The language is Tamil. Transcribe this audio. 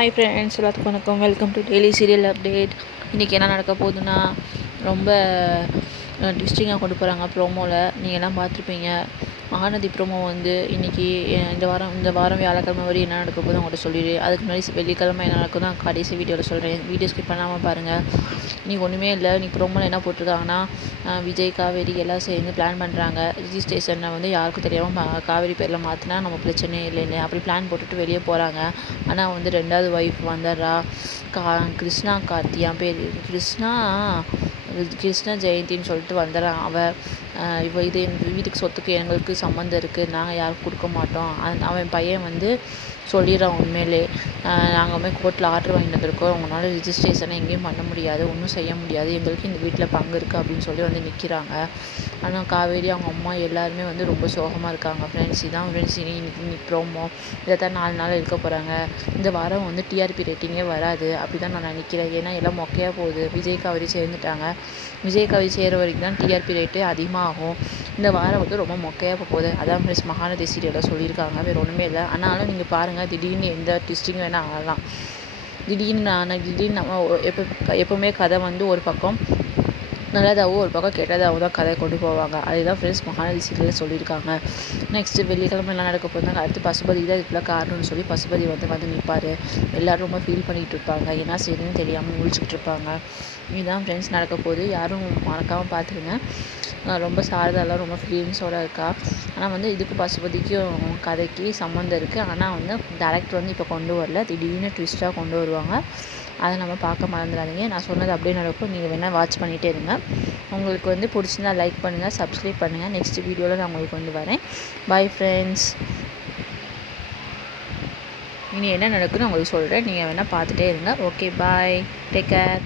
ஹாய் ஃப்ரெண்ட்ஸ், எல்லாத்துக்கும் வணக்கம். Welcome to daily serial update. இன்றைக்கி என்ன நடக்க போகுதுன்னா, ரொம்ப ட்விஸ்டிங்காக கொண்டு போகிறாங்க ப்ரோமோவில். நீங்கள் எல்லாம் பார்த்துருப்பீங்க. மகாநதி ப்ரோமோ வந்து இன்றைக்கி இந்த வாரம் வியாழக்கிழமை வரை என்ன நடக்க போகுது அவங்கள்ட்ட சொல்லிடு. அதுக்கு முன்னாடி வெள்ளிக்கிழமை என்ன நடக்கும் தான் கடைசி வீடியோவில் சொல்கிறேன். வீடியோ ஸ்கிப் பண்ணாமல் பாருங்கள். இன்றைக்கி ஒன்றுமே இல்லை. இன்றைக்கி ப்ரோமோவில் என்ன போட்டிருக்காங்கன்னா, விஜய் காவேரி எல்லாம் சேர்ந்து பிளான் பண்ணுறாங்க. ரிஜிஸ்ட்ரேஷனை வந்து யாருக்கும் தெரியாமல் காவேரி பேரில் மாற்றினா நம்ம பிரச்சனையே இல்லைன்னு அப்படி பிளான் போட்டுட்டு வெளியே போகிறாங்க. ஆனால் வந்து 2வது ஒய்ஃப் வந்துடுறா. கிருஷ்ணா கார்த்தியா பேர், கிருஷ்ண ஜெயந்தின்னு சொல்லிட்டு வந்துடுறான். இவ இது வீட்டுக்கு சொத்துக்கு எங்களுக்கு சம்மந்தம் இருக்குது, நாங்கள் யாருக்கும் கொடுக்க மாட்டோம். அவன் பையன் வந்து சொல்லிடுறான், உண்மையிலே நாங்கள் போய் கோர்ட்டில் ஆர்டர் வாங்கிட்டு வந்திருக்கோம், உங்களால் ரிஜிஸ்ட்ரேஷனை எங்கேயும் பண்ண முடியாது, ஒன்றும் செய்ய முடியாது, எங்களுக்கு இந்த வீட்டில் பங்கு இருக்குது அப்படின்னு சொல்லி வந்து நிற்கிறாங்க. ஆனால் காவேரி அவங்க அம்மா எல்லாருமே வந்து ரொம்ப சோகமாக இருக்காங்க. ஃப்ரெண்ட்ஸ், இதான் ஃப்ரெண்ட்ஸ் இன்னைக்கு ப்ரோமோ. இதை தான் 4 நாள் இருக்க போகிறாங்க. இந்த வாரம் வந்து டிஆர்பி ரேட்டிங்கே வராது அப்படி தான் நான் நினைக்கிறேன். ஏன்னா எல்லாம் மொக்கையாக போகுது. விஜய் காவேரி சேர்ந்துட்டாங்க. விஜய் காவேரி சேர்கிற வரைக்கும் தான் டிஆர்பி ரேட்டு அதிகமாகும். இந்த வாரம் வந்து ரொம்ப மொக்கையாக போகுது. அதான் ஃப்ரெண்ட்ஸ் மகாநதி சீரியலில் சொல்லியிருக்காங்க. வேறு ஒன்றுமே இல்லை. ஆனாலும் நீங்கள் பாருங்கள், திடீர்னு எந்த ட்விஸ்டிங் வேணால் ஆகலாம். திடீர்னு நம்ம எப்போவுமே கதை வந்து ஒரு பக்கம் நல்லதாகவும் ஒரு பக்கம் கெட்டதாகவும் தான் கதை கொண்டு போவாங்க. அதுதான் ஃப்ரெண்ட்ஸ் மகாநதி சீரியலில் சொல்லியிருக்காங்க. நெக்ஸ்ட்டு வெள்ளிக்கிழமை எல்லாம் நடக்க போகிறாங்க. அடுத்து பசுபதி தான் இதுக்குள்ள காரணம்னு சொல்லி பசுபதி வந்து நிற்பார். எல்லோரும் ரொம்ப ஃபீல் பண்ணிகிட்டு இருப்பாங்க. என்ன செய்யணும்னு தெரியாமல் முழிச்சிக்கிட்டு இருப்பாங்க. இதுதான் ஃப்ரெண்ட்ஸ் நடக்க போகுது. யாரும் மறக்காமல் பார்த்துருங்க. ரொம்ப சாரதாலாம் ரொம்ப ஃபீலிங்ஸோடு இருக்கா. ஆனால் வந்து இதுக்கு பசுபதிக்கும் கதைக்கு சம்மந்தம் இருக்குது. ஆனால் வந்து டேரக்டர் வந்து இப்போ கொண்டு வரல, திடீர்னு ட்விஸ்ட்டாக கொண்டு வருவாங்க. அதை நம்ம பார்க்க மறந்துடாதீங்க. நான் சொன்னது அப்படியே நடக்கும். நீங்கள் வேணால் வாட்ச் பண்ணிகிட்டே இருங்க. உங்களுக்கு வந்து பிடிச்சிருந்தா லைக் பண்ணுங்கள், சப்ஸ்கிரைப் பண்ணுங்கள். நெக்ஸ்ட் வீடியோவில் நான் உங்களுக்கு வந்து வரேன். Bye friends. இனி என்ன நடக்குன்னு உங்களுக்கு சொல்கிறேன். நீங்கள் வேணால் பார்த்துட்டே இருங்க. ஓகே, பாய், டேக் கேர்.